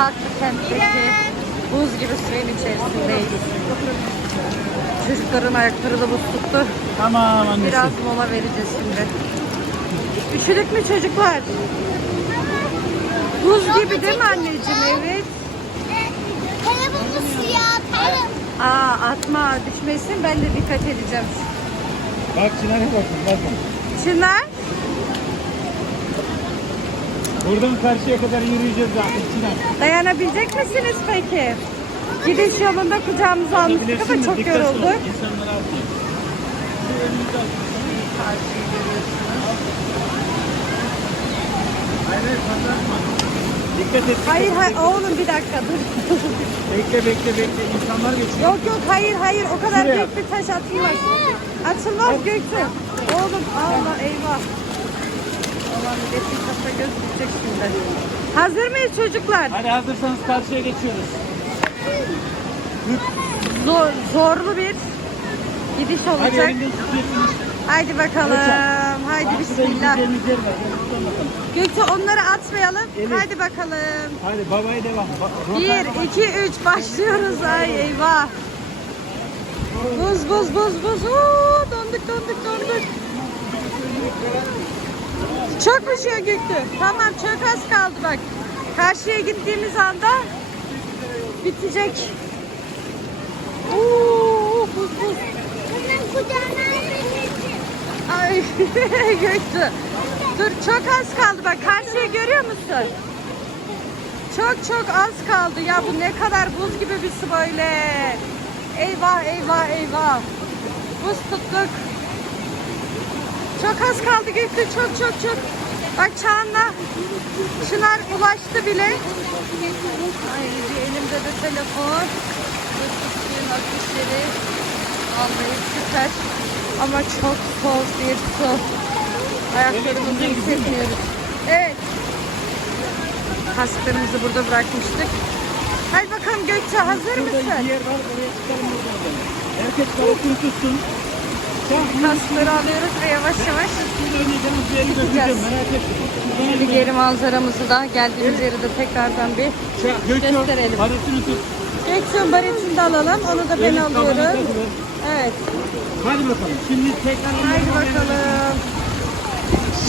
Tatlı kentteki buz gibi suyun içerisindeyiz. Çocukların ayakları da buz tuttu. Tamam annesi. Biraz mola vereceğiz şimdi. Üşüdük mü çocuklar? Buz gibi değil mi anneciğim? Evet. Telefonum suya atarım. Aa atma düşmesin ben de dikkat edeceğim. Bak Çınar'a bakın bakın. Çınar Buradan karşıya kadar yürüyeceğiz zaten Çınar. dayanabilecek misiniz peki? Gidiş yolunda kucağımıza almıştık ama çok yorulduk. İnsanlar. Dikkat et. Hayır hayır oğlum bir dakika dur. Bekle bekle bekle. İnsanlar geçiyor. yok yok hayır hayır o kadar Şuraya. büyük bir taş atılmaz. Atılmaz Göktuğ. Oğlum Allah eyvah. Allah milletin kasa göz düşecek şimdi. Hazır mıyız çocuklar? Hadi hazırsanız karşıya geçiyoruz. Zor, zorlu bir gidiş Hadi olacak. elinden tutuyorsunuz. Haydi bakalım. Haydi bismillah. Göktuğ onları atmayalım. Haydi bakalım. Hadi babaya devam. 1, 2, 3 başlıyoruz. Ay eyvah. Buz buz buz buz. Oo, donduk donduk donduk. Çok üşüyor Göktü. Tamam çok az kaldı bak. Karşıya gittiğimiz anda bitecek. Oo, buz buz. Hemen kucağına. Ay Göktü. Dur çok az kaldı bak karşıyı görüyor musun? Çok çok az kaldı ya bu ne kadar buz gibi bir su böyle. Eyvah eyvah eyvah. Buz tuttuk. Çok az kaldı Göktü çok çok çok. Bak Çağan'la Çınar ulaştı bile. Ay elimde de telefon. Suyun akışları. Vallahi süper. Ama çok soğuk bir su. Ayaklarımızı hissetmiyoruz. Evet. Kasklarımızı burada bırakmıştık. Hadi bakalım Gökçe hazır mısın? Herkes parasını tutsun. Kaskları alıyoruz ve yavaş yavaş etme. bir geri manzaramızı da geldiğimiz yeri de tekrardan bir Gösterelim. Gökçe'nin baretini de alalım. Onu da ben alıyorum. Evet. Hadi bakalım. Şimdi tekrar Haydi bakalım.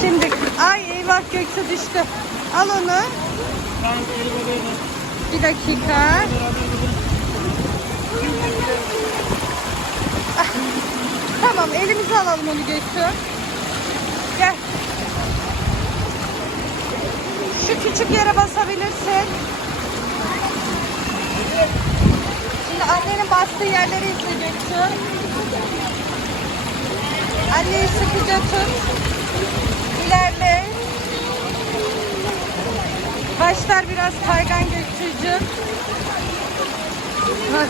Şimdi ay eyvah Gökçe düştü. Al onu. Bir dakika. Tamam elimize alalım onu Gökçe. Gel. Şu küçük yere basabilirsin. Şimdi annenin bastığı yerleri izle. Anneyi sıkıca tut. İlerle. Başlar biraz kaygan Gökçe'cüğüm. Bak.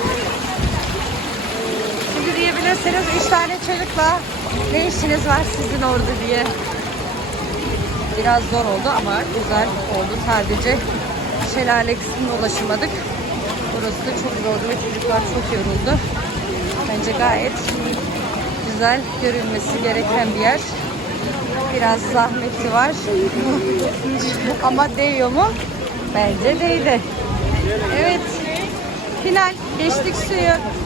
Şimdi diyebilirsiniz üç tane çocukla ne işiniz var sizin orada diye. Biraz zor oldu ama güzel oldu. Sadece şelale kısmına ulaşamadık. Burası da çok zordu ve çocuklar çok yoruldu. Bence gayet güzel görülmesi gereken bir yer. Biraz zahmeti var. ama değiyor mu? Bence değdi. Evet. Final. Geçtik suyu.